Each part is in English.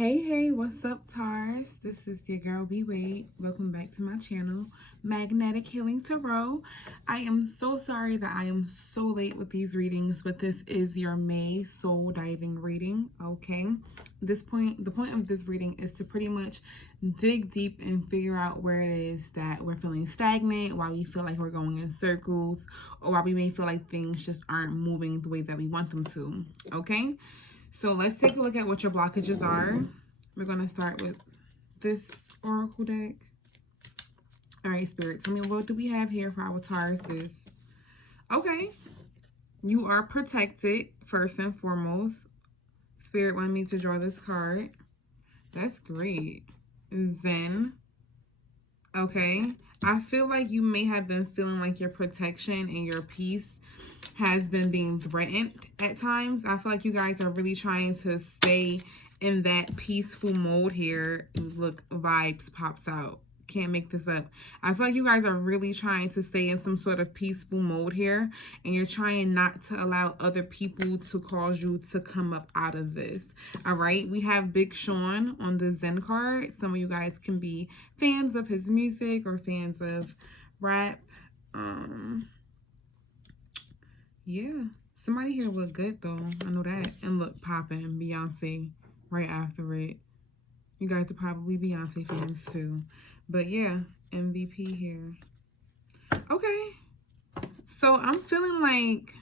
Hey, what's up, Taurus? This is your girl, B Wade. Welcome back to my channel, Magnetic Healing Tarot. I am so sorry that I am so late with these readings, but this is your May soul diving reading, okay? The point of this reading is to pretty much dig deep and figure out where it is that we're feeling stagnant, why we feel like we're going in circles, or why we may feel like things just aren't moving the way that we want them to, okay? So let's take a look at what your blockages are. We're going to start with this oracle deck. All right, Spirit, tell me, what do we have here for our Tauruses? Okay. You are protected, first and foremost. Spirit wanted me to draw this card. That's great. Zen. Okay. I feel like you may have been feeling like your protection and your peace has been being threatened at times. I feel like you guys are really trying to stay in that peaceful mode here. Look, vibes pops out. Can't make this up. I feel like you guys are really trying to stay in some sort of peaceful mode here, and you're trying not to allow other people to cause you to come up out of this. All right, we have Big Sean on the Zen card. Some of you guys can be fans of his music or fans of rap. Yeah, somebody here look good though. I know that. And look popping. Beyonce right after it. You guys are probably Beyonce fans too. But yeah, MVP here. Okay. So I'm feeling like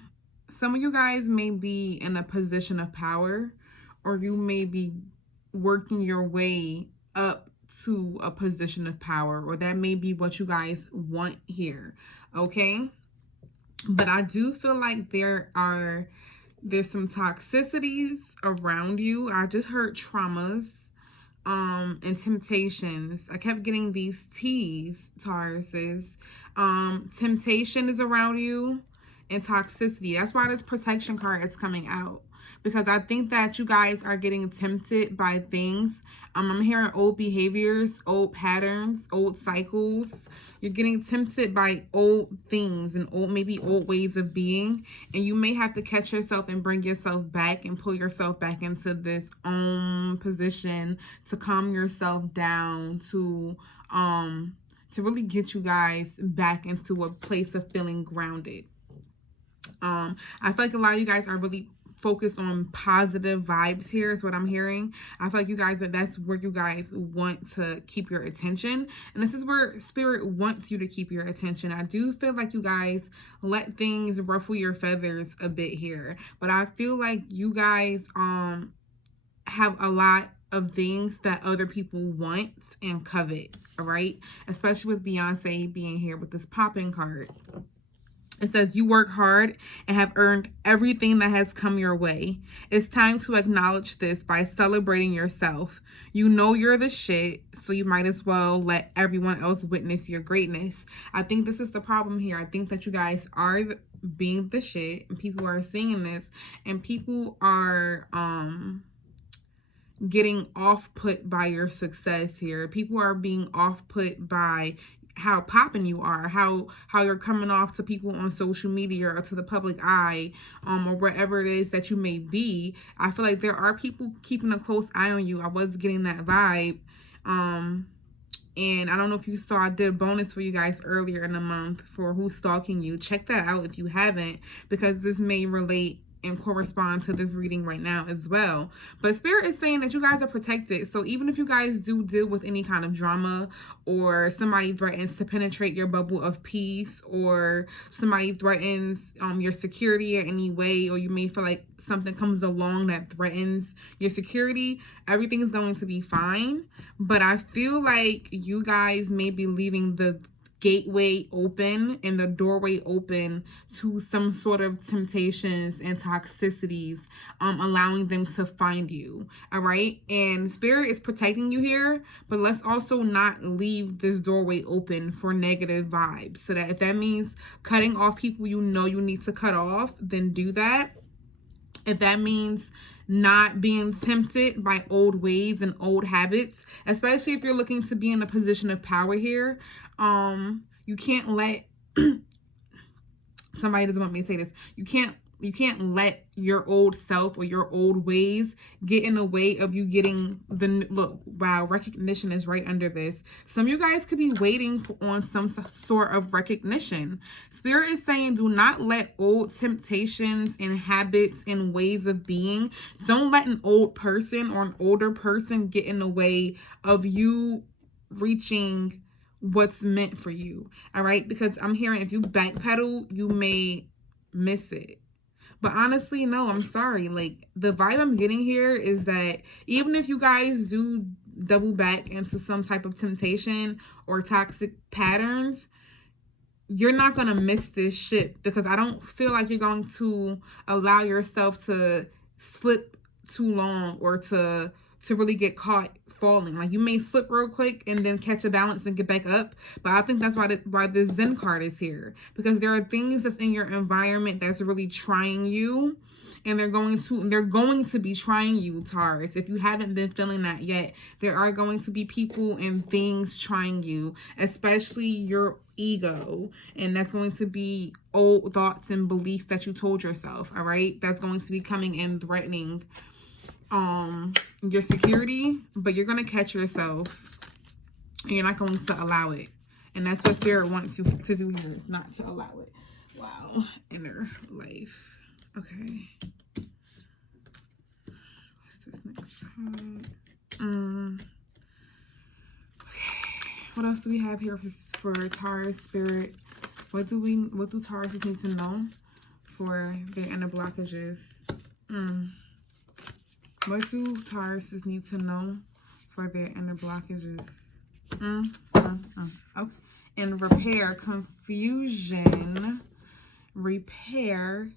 some of you guys may be in a position of power, or you may be working your way up to a position of power, or that may be what you guys want here. Okay. But I do feel like there's some toxicities around you. I just heard traumas and temptations. I kept getting these T's, Tauruses. Temptation is around you and toxicity. That's why this protection card is coming out. Because I think that you guys are getting tempted by things. I'm hearing old behaviors, old patterns, old cycles. You're getting tempted by old things and maybe old ways of being. And you may have to catch yourself and bring yourself back and pull yourself back into this position to calm yourself down, to really get you guys back into a place of feeling grounded. I feel like a lot of you guys are really focused on positive vibes here is what I'm hearing. I feel like you guys, that's where you guys want to keep your attention. And this is where Spirit wants you to keep your attention. I do feel like you guys let things ruffle your feathers a bit here. But I feel like you guys have a lot of things that other people want and covet, all right? Especially with Beyonce being here with this popping card. It says you work hard and have earned everything that has come your way. It's time to acknowledge this by celebrating yourself. You know you're the shit, so you might as well let everyone else witness your greatness. I think this is the problem here. I think that you guys are being the shit, and people are seeing this, and people are getting off-put by your success here. People are being off-put by how popping you are, how you're coming off to people on social media or to the public eye, or wherever it is that you may be. I feel like there are people keeping a close eye on you. I was getting that vibe. And I don't know if you saw, I did a bonus for you guys earlier in the month for who's stalking you. Check that out if you haven't, because this may relate and correspond to this reading right now as well. But Spirit is saying that you guys are protected. So even if you guys do deal with any kind of drama, or somebody threatens to penetrate your bubble of peace, or somebody threatens your security in any way, or you may feel like something comes along that threatens your security, everything is going to be fine. But I feel like you guys may be leaving the gateway open and the doorway open to some sort of temptations and toxicities, allowing them to find you. All right, and Spirit is protecting you here, but let's also not leave this doorway open for negative vibes. So that if that means cutting off people you know you need to cut off, then do that. If that means not being tempted by old ways and old habits, especially if you're looking to be in a position of power here, you can't let somebody doesn't want me to say this. You can't let your old self or your old ways get in the way of you getting the look. Wow, recognition is right under this. Some of you guys could be waiting on some sort of recognition. Spirit is saying, do not let old temptations and habits and ways of being, don't let an old person or an older person get in the way of you reaching what's meant for you. All right, because I'm hearing if you backpedal, you may miss it. But honestly, no, I'm sorry. Like, the vibe I'm getting here is that even if you guys do double back into some type of temptation or toxic patterns, you're not going to miss this shit, because I don't feel like you're going to allow yourself to slip too long or to really get caught falling. Like, you may slip real quick and then catch a balance and get back up, but I think that's why the Zen card is here, because there are things that's in your environment that's really trying you, and they're going to be trying you, Taurus. If you haven't been feeling that yet, there are going to be people and things trying you, especially your ego, and that's going to be old thoughts and beliefs that you told yourself. All right, that's going to be coming and threatening your security, but you're going to catch yourself and you're not going to allow it. And that's what Spirit wants you to do here, is not to allow it. Wow. Inner life. Okay. What's this next card? Okay. What else do we have here for Taurus Spirit? What do Taurus need to know for their inner blockages? What do Tauruses need to know for their inner blockages? Okay. And repair, confusion, repair.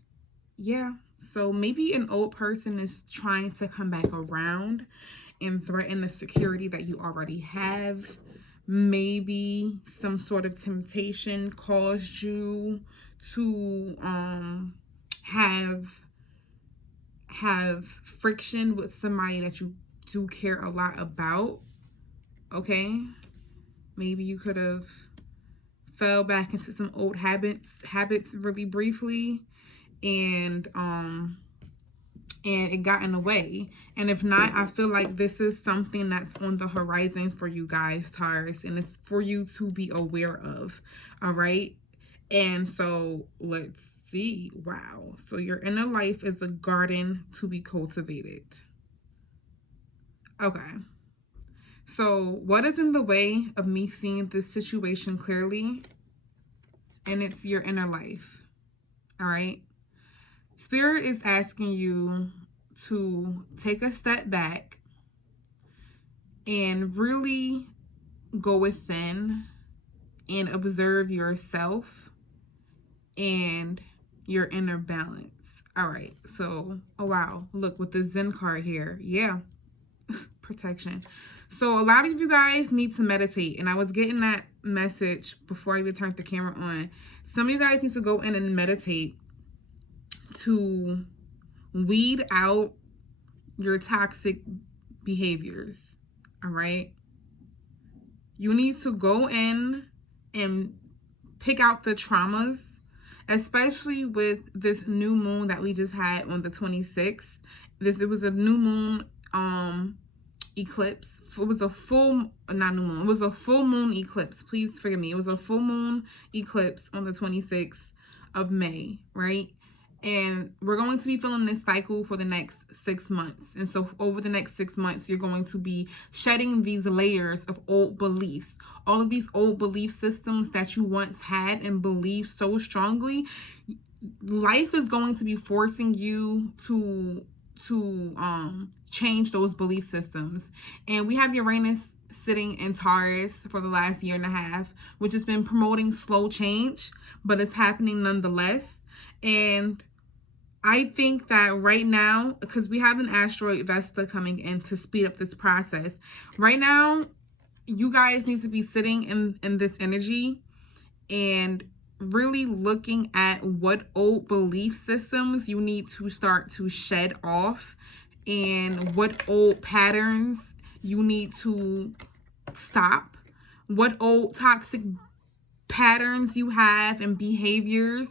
Yeah. So maybe an old person is trying to come back around and threaten the security that you already have. Maybe some sort of temptation caused you to have friction with somebody that you do care a lot about. Okay, maybe you could have fell back into some old habits really briefly, and it got in the way. And if not, I feel like this is something that's on the horizon for you guys, Taurus, and it's for you to be aware of. All right, and so let's see. Wow. So your inner life is a garden to be cultivated. Okay. So what is in the way of me seeing this situation clearly? And it's your inner life. All right. Spirit is asking you to take a step back and really go within and observe yourself and your inner balance. All right, so, oh wow, look, with the Zen card here. Yeah, protection. So a lot of you guys need to meditate, and I was getting that message before I even turned the camera on. Some of you guys need to go in and meditate to weed out your toxic behaviors. All right, you need to go in and pick out the traumas, especially with this new moon that we just had on the 26th. It was a new moon eclipse. It was a full, not new moon, it was a full moon eclipse. Please forgive me. It was a full moon eclipse on the 26th of May, right? And we're going to be feeling this cycle for the next 6 months. And so over the next 6 months, you're going to be shedding these layers of old beliefs. All of these old belief systems that you once had and believed so strongly. Life is going to be forcing you to change those belief systems. And we have Uranus sitting in Taurus for the last year and a half, which has been promoting slow change, but it's happening nonetheless. And I think that right now, because we have an asteroid Vesta coming in to speed up this process, right now, you guys need to be sitting in this energy and really looking at what old belief systems you need to start to shed off and what old patterns you need to stop, what old toxic patterns you have and behaviors.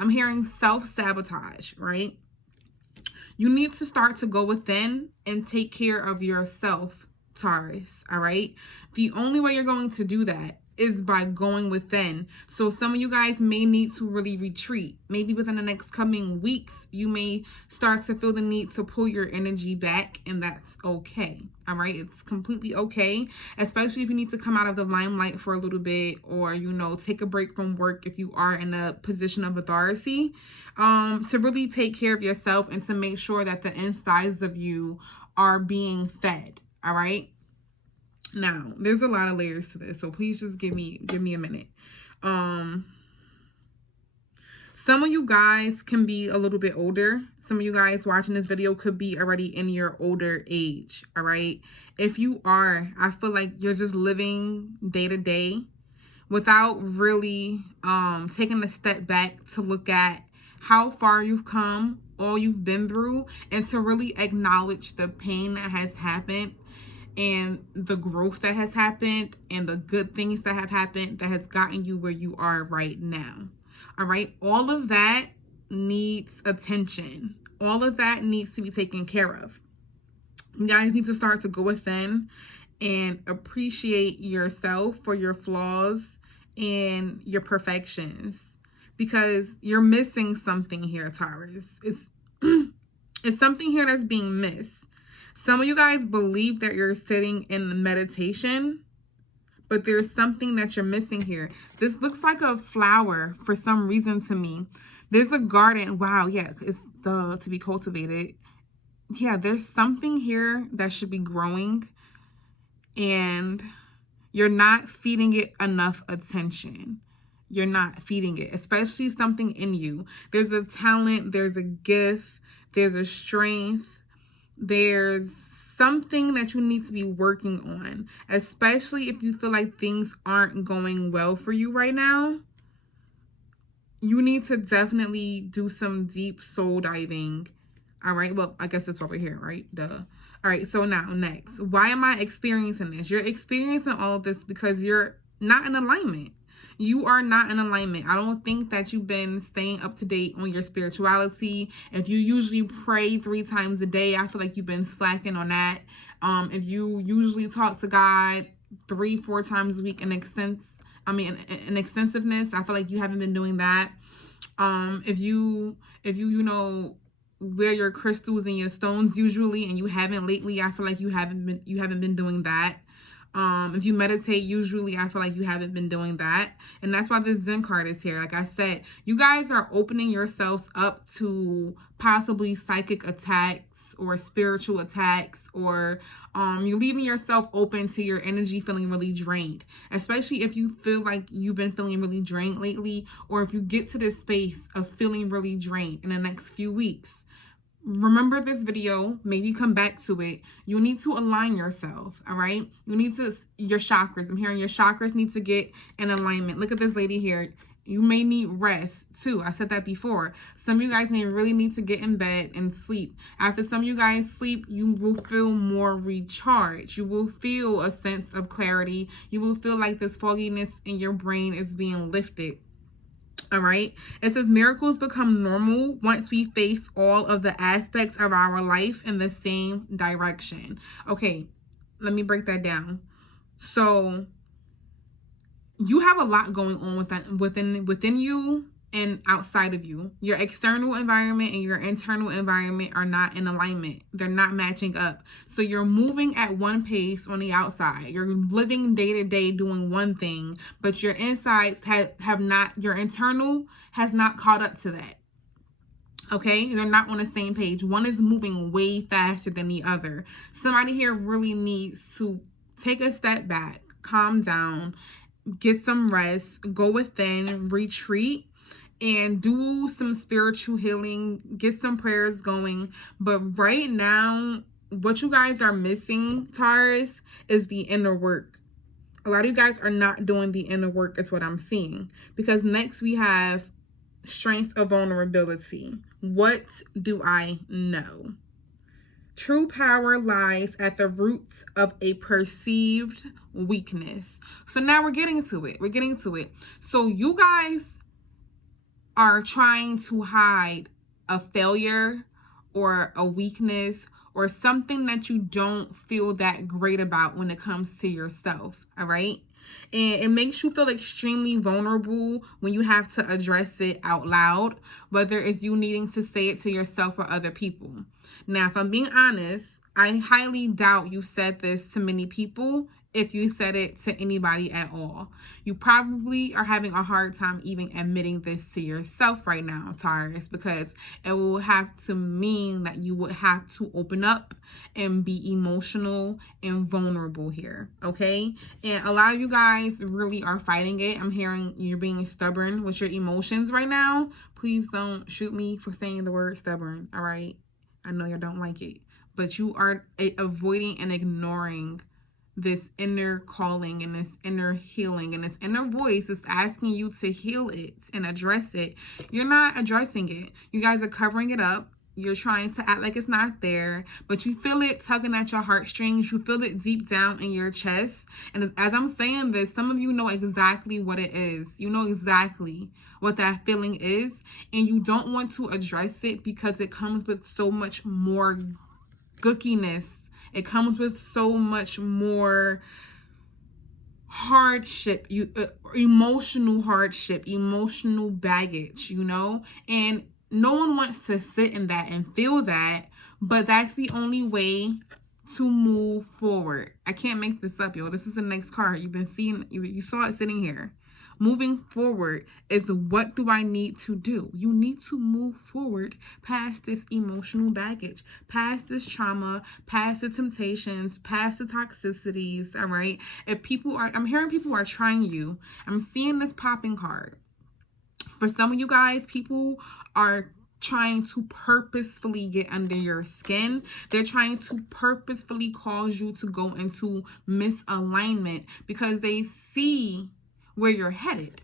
I'm hearing self-sabotage, right? You need to start to go within and take care of yourself, Taurus, all right? The only way you're going to do that is by going within. So some of you guys may need to really retreat. Maybe within the next coming weeks, you may start to feel the need to pull your energy back, and that's okay. All right, it's completely okay, especially if you need to come out of the limelight for a little bit, or, you know, take a break from work if you are in a position of authority, to really take care of yourself and to make sure that the insides of you are being fed. All right. Now, there's a lot of layers to this, so please just give me a minute. Some of you guys can be a little bit older. Some of you guys watching this video could be already in your older age, all right? If you are, I feel like you're just living day to day without really taking a step back to look at how far you've come, all you've been through, and to really acknowledge the pain that has happened and the growth that has happened and the good things that have happened that has gotten you where you are right now. All right. All of that needs attention. All of that needs to be taken care of. You guys need to start to go within and appreciate yourself for your flaws and your perfections, because you're missing something here, Taurus. It's something here that's being missed. Some of you guys believe that you're sitting in the meditation, but there's something that you're missing here. This looks like a flower for some reason to me. There's a garden. Wow, yeah, it's to be cultivated. Yeah, there's something here that should be growing, and you're not feeding it enough attention. You're not feeding it, especially something in you. There's a talent, there's a gift, there's a strength. There's something that you need to be working on, especially if you feel like things aren't going well for you right now. You need to definitely do some deep soul diving. All right. Well, I guess that's why we're here, right? Duh. All right. So now next, why am I experiencing this? You're experiencing all of this because you're not in alignment. You are not in alignment. I don't think that you've been staying up to date on your spirituality. If you usually pray 3 times a day, I feel like you've been slacking on that. If you usually talk to God 3-4 times a week in extensiveness, I feel like you haven't been doing that. If you know, wear your crystals and your stones usually, and you haven't lately, I feel like you haven't been doing that. If you meditate usually, I feel like you haven't been doing that. And that's why this Zen card is here. Like I said, you guys are opening yourselves up to possibly psychic attacks or spiritual attacks, or you're leaving yourself open to your energy feeling really drained, especially if you feel like you've been feeling really drained lately, or if you get to this space of feeling really drained in the next few weeks. Remember this video, maybe come back to it. You need to align yourself, all right? You need to, your chakras, I'm hearing your chakras need to get in alignment. Look at this lady here. You may need rest too. I said that before. Some of you guys may really need to get in bed and sleep. After some of you guys sleep, you will feel more recharged. You will feel a sense of clarity. You will feel like this fogginess in your brain is being lifted. All right. It says miracles become normal once we face all of the aspects of our life in the same direction. Okay, let me break that down. So you have a lot going on within you and outside of you. Your external environment and your internal environment are not in alignment. They're not matching up. So you're moving at one pace on the outside. You're living day to day doing one thing, but your insides have not, your internal has not caught up to that. Okay, they're not on the same page. One is moving way faster than the other. Somebody here really needs to take a step back, calm down, get some rest, go within, retreat, and do some spiritual healing, get some prayers going. But right now, what you guys are missing, Taurus, is the inner work. A lot of you guys are not doing the inner work is what I'm seeing. Because next we have strength of vulnerability. What do I know? True power lies at the roots of a perceived weakness. So now we're getting to it. So you guys are trying to hide a failure or a weakness or something that you don't feel that great about when it comes to yourself, all right? And it makes you feel extremely vulnerable when you have to address it out loud, whether it's you needing to say it to yourself or other people. Now, if I'm being honest, I highly doubt you said this to many people, if you said it to anybody at all. You probably are having a hard time even admitting this to yourself right now, Taurus, because it will have to mean that you would have to open up and be emotional and vulnerable here, okay? And a lot of you guys really are fighting it. I'm hearing you're being stubborn with your emotions right now. Please don't shoot me for saying the word stubborn, all right? I know you don't like it, but you are avoiding and ignoring this inner calling and this inner healing, and this inner voice is asking you to heal it and address it. You're not addressing it. You guys are covering it up. You're trying to act like it's not there, but you feel it tugging at your heartstrings. You feel it deep down in your chest. And as I'm saying this, some of you know exactly what it is. You know exactly what that feeling is, and you don't want to address it because it comes with so much more gookiness. It comes with so much more hardship, emotional hardship, emotional baggage, you know? And no one wants to sit in that and feel that, but that's the only way to move forward. I can't make this up, yo. This is the next card. You've been seeing, you saw it sitting here. Moving forward is, what do I need to do? You need to move forward past this emotional baggage, past this trauma, past the temptations, past the toxicities, all right? If people are, I'm hearing people are trying you. I'm seeing this popping card. For some of you guys, people are trying to purposefully get under your skin. They're trying to purposefully cause you to go into misalignment because they see where you're headed.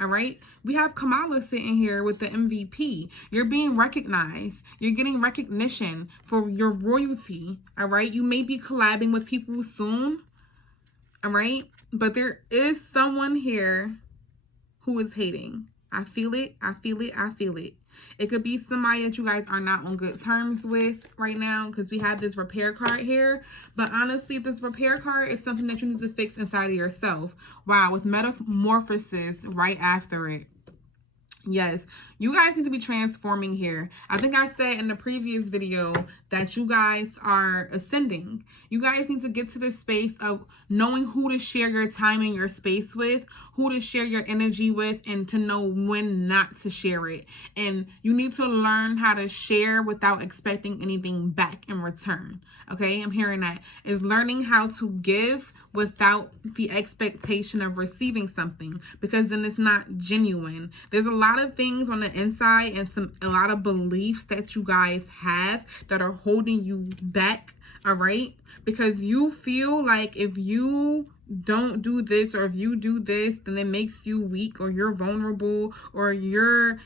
All right, we have Kamala sitting here with the MVP. You're being recognized. You're getting recognition for your royalty. All right, you may be collabing with people soon. All right, but there is someone here who is hating. I feel it. I feel it. I feel it. It could be somebody that you guys are not on good terms with right now, because we have this repair card here. But honestly, this repair card is something that you need to fix inside of yourself. Wow, with metamorphosis right after it. Yes, you guys need to be transforming here. I think I said in the previous video that you guys are ascending. You guys need to get to this space of knowing who to share your time and your space with, who to share your energy with, and to know when not to share it. And you need to learn how to share without expecting anything back in return. Okay, I'm hearing that. Is learning how to give without the expectation of receiving something, because then it's not genuine. There's a lot of things on the inside and a lot of beliefs that you guys have that are holding you back, all right? Because you feel like if you don't do this, or if you do this, then it makes you weak, or you're vulnerable, or you're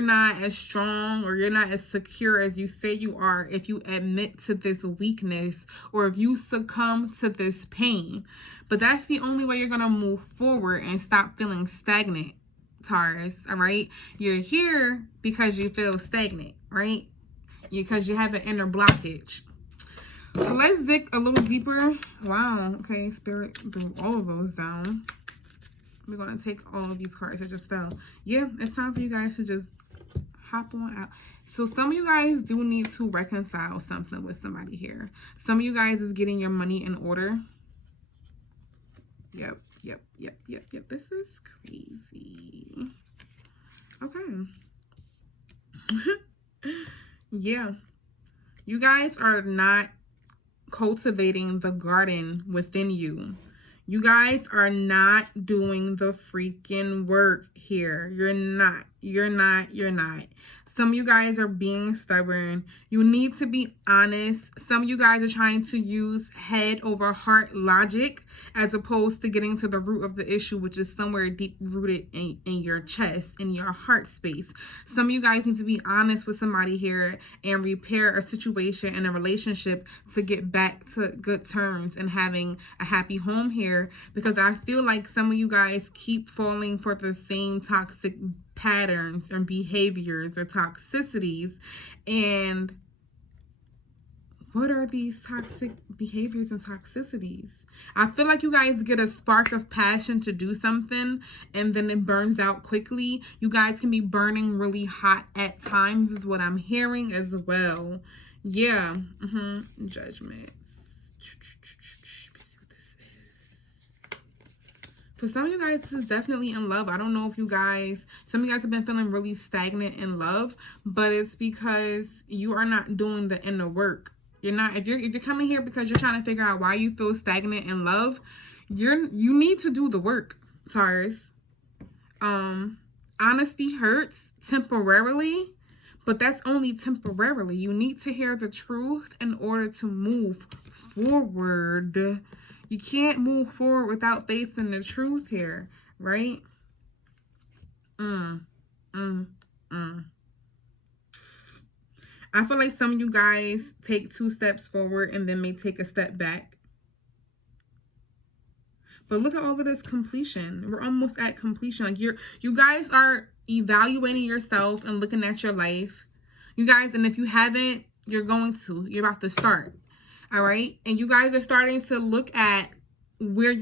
not as strong, or you're not as secure as you say you are if you admit to this weakness, or if you succumb to this pain. But that's the only way you're gonna move forward and stop feeling stagnant, Taurus, all right? You're here because you feel stagnant, right? Because you have an inner blockage. So let's dig a little deeper. Wow, okay, Spirit threw all of those down. We're going to take all of these cards that just fell. Yeah, it's time for you guys to just hop on out. So some of you guys do need to reconcile something with somebody here. Some of you guys is getting your money in order. Yep. This is crazy. Okay. Yeah. You guys are not cultivating the garden within you. You guys are not doing the freaking work here. You're not. Some of you guys are being stubborn. You need to be honest. Some of you guys are trying to use head over heart logic as opposed to getting to the root of the issue, which is somewhere deep rooted in your chest, in your heart space. Some of you guys need to be honest with somebody here and repair a situation in a relationship to get back to good terms and having a happy home here, because I feel like some of you guys keep falling for the same toxic patterns and behaviors or toxicities. And what are these toxic behaviors and toxicities? I feel like you guys get a spark of passion to do something and then it burns out quickly. You guys can be burning really hot at times is what I'm hearing as well. Yeah. Judgment. For some of you guys, this is definitely in love. I don't know if you guys, some of you guys have been feeling really stagnant in love, but it's because you are not doing the inner work. You're not, if you're coming here because you're trying to figure out why you feel stagnant in love, you need to do the work, Taurus. Honesty hurts temporarily, but that's only temporarily. You need to hear the truth in order to move forward. You can't move forward without facing the truth here, right? I feel like some of you guys take 2 steps forward and then may take a step back. But look at all of this completion. We're almost at completion. Like you guys are evaluating yourself and looking at your life. You guys, and if you haven't, you're about to start. All right? And you guys are starting to look at where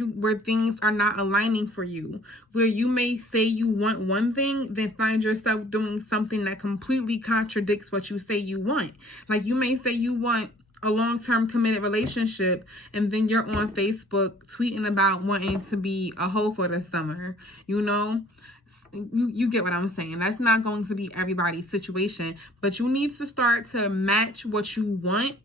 things are not aligning for you, where you may say you want one thing, then find yourself doing something that completely contradicts what you say you want. Like you may say you want a long-term committed relationship, and then you're on Facebook tweeting about wanting to be a hoe for the summer. You know, you get what I'm saying. That's not going to be everybody's situation, but you need to start to match what you want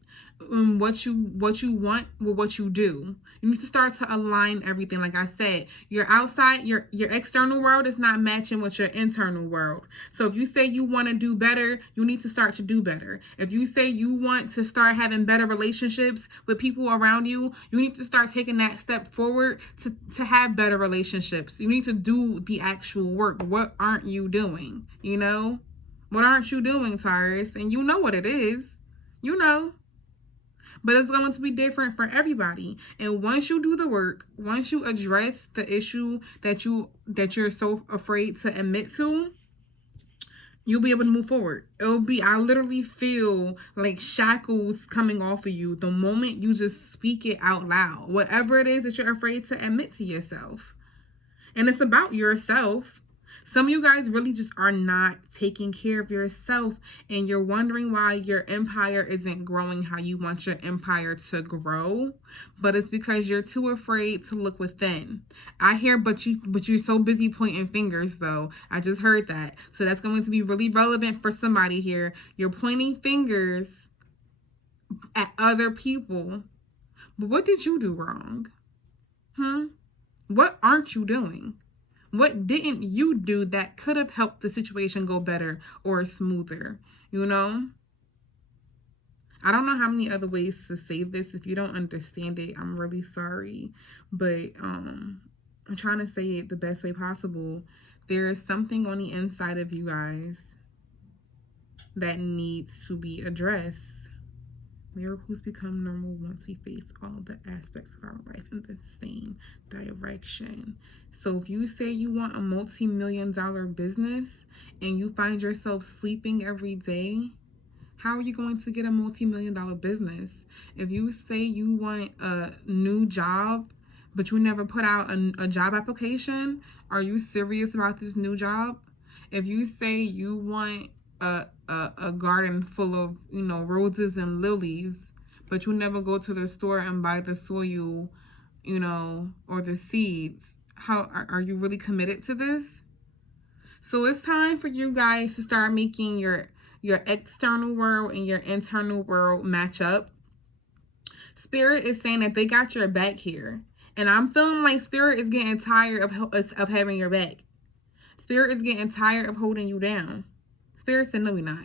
and what you want with what you do. You need to start to align everything. Like I said, your outside, your external world is not matching with your internal world. So if you say you want to do better, you need to start to do better. If you say you want to start having better relationships with people around you, you need to start taking that step forward to have better relationships. You need to do the actual work. What aren't you doing? You know? What aren't you doing, Taurus? And you know what it is. You know. But it's going to be different for everybody. And once you do the work, once you address the issue that you're so afraid to admit to, you'll be able to move forward. I literally feel like shackles coming off of you the moment you just speak it out loud. Whatever it is that you're afraid to admit to yourself. And it's about yourself. Some of you guys really just are not taking care of yourself, and you're wondering why your empire isn't growing how you want your empire to grow. But it's because you're too afraid to look within. I hear, but you're so busy pointing fingers, though. I just heard that. So that's going to be really relevant for somebody here. You're pointing fingers at other people. But what did you do wrong? What aren't you doing? What didn't you do that could have helped the situation go better or smoother? You know? I don't know how many other ways to say this. If you don't understand it, I'm really sorry. But I'm trying to say it the best way possible. There is something on the inside of you guys that needs to be addressed. Miracles become normal once we face all the aspects of our life in the same direction. So if you say you want a multi-million-dollar business and you find yourself sleeping every day, how are you going to get a multi-million-dollar business? If you say you want a new job, but you never put out a job application, are you serious about this new job? If you say you want a garden full of, roses and lilies, but you never go to the store and buy the soil, or the seeds, how are you really committed to this? So it's time for you guys to start making your external world and your internal world match up. Spirit is saying that they got your back here, and I'm feeling like Spirit is getting tired of having your back. Spirit is getting tired of holding you down. Spirit said, no, we're not.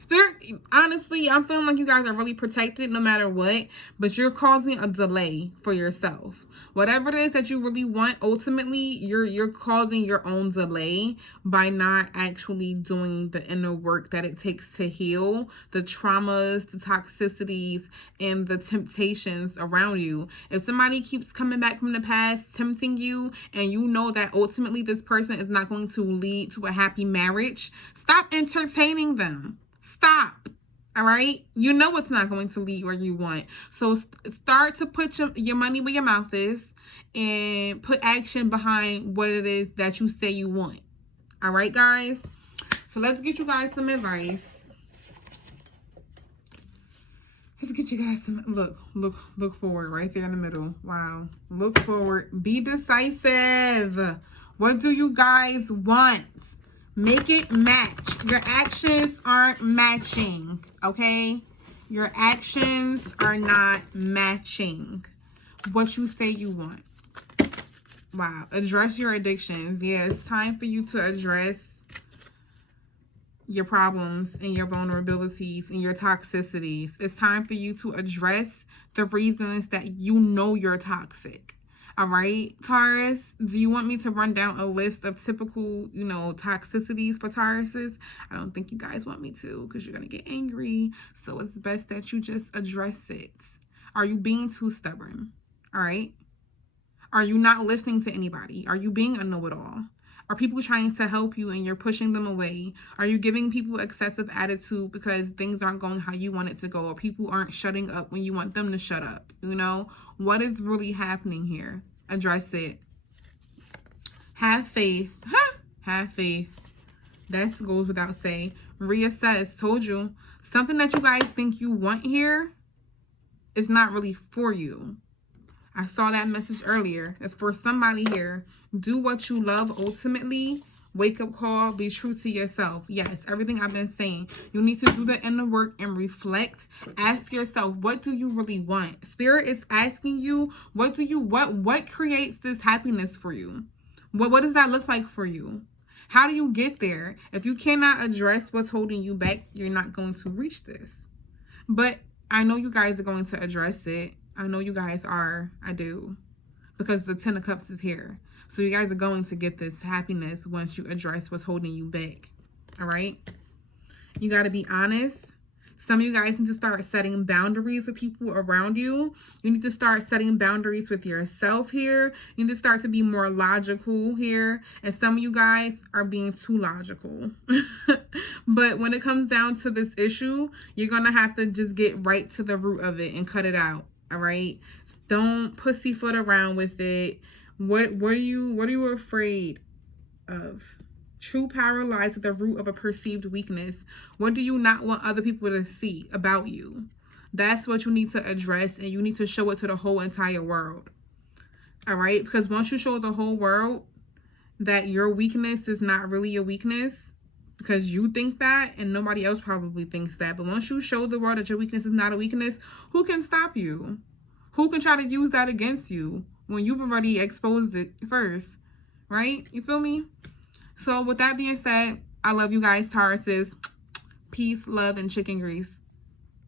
Spirit, honestly, I'm feeling like you guys are really protected no matter what, but you're causing a delay for yourself. Whatever it is that you really want, ultimately, you're causing your own delay by not actually doing the inner work that it takes to heal the traumas, the toxicities, and the temptations around you. If somebody keeps coming back from the past, tempting you, and you know that ultimately this person is not going to lead to a happy marriage, stop entertaining them. Stop. All right? You know it's not going to lead where you want. So start to put your money where your mouth is and put action behind what it is that you say you want. All right, guys? So let's get you guys some advice. Let's get you guys some, look forward right there in the middle. Wow. Look forward. Be decisive. What do you guys want? Make it match. Your actions aren't matching, okay? Your actions are not matching what you say you want. Wow. Address your addictions. Yeah, it's time for you to address your problems and your vulnerabilities and your toxicities. It's time for you to address the reasons that you know you're toxic. All right, Taurus, do you want me to run down a list of typical, toxicities for Tauruses? I don't think you guys want me to because you're going to get angry. So it's best that you just address it. Are you being too stubborn? All right. Are you not listening to anybody? Are you being a know-it-all? Are people trying to help you and you're pushing them away? Are you giving people excessive attitude because things aren't going how you want it to go? Or people aren't shutting up when you want them to shut up? What is really happening here? Address it. Have faith. Have faith. That goes without saying. Reassess. Told you. Something that you guys think you want here is not really for you. I saw that message earlier. It's for somebody here. Do what you love ultimately. Wake up call. Be true to yourself. Yes, everything I've been saying. You need to do the inner work and reflect. Ask yourself, what do you really want? Spirit is asking you, what creates this happiness for you? What does that look like for you? How do you get there? If you cannot address what's holding you back, you're not going to reach this. But I know you guys are going to address it. I know you guys are. I do. Because the 10 of Cups is here. So you guys are going to get this happiness once you address what's holding you back. All right? You got to be honest. Some of you guys need to start setting boundaries with people around you. You need to start setting boundaries with yourself here. You need to start to be more logical here. And some of you guys are being too logical. But when it comes down to this issue, you're going to have to just get right to the root of it and cut it out. All right? Don't pussyfoot around with it. What are you afraid of? True power lies at the root of a perceived weakness. What do you not want other people to see about you? That's what you need to address, and you need to show it to the whole entire world. All right? Because once you show the whole world that your weakness is not really a weakness, because you think that and nobody else probably thinks that, but once you show the world that your weakness is not a weakness, who can stop you? Who can try to use that against you when you've already exposed it first? Right? You feel me? So with that being said, I love you guys, Tauruses. Peace, love, and chicken grease.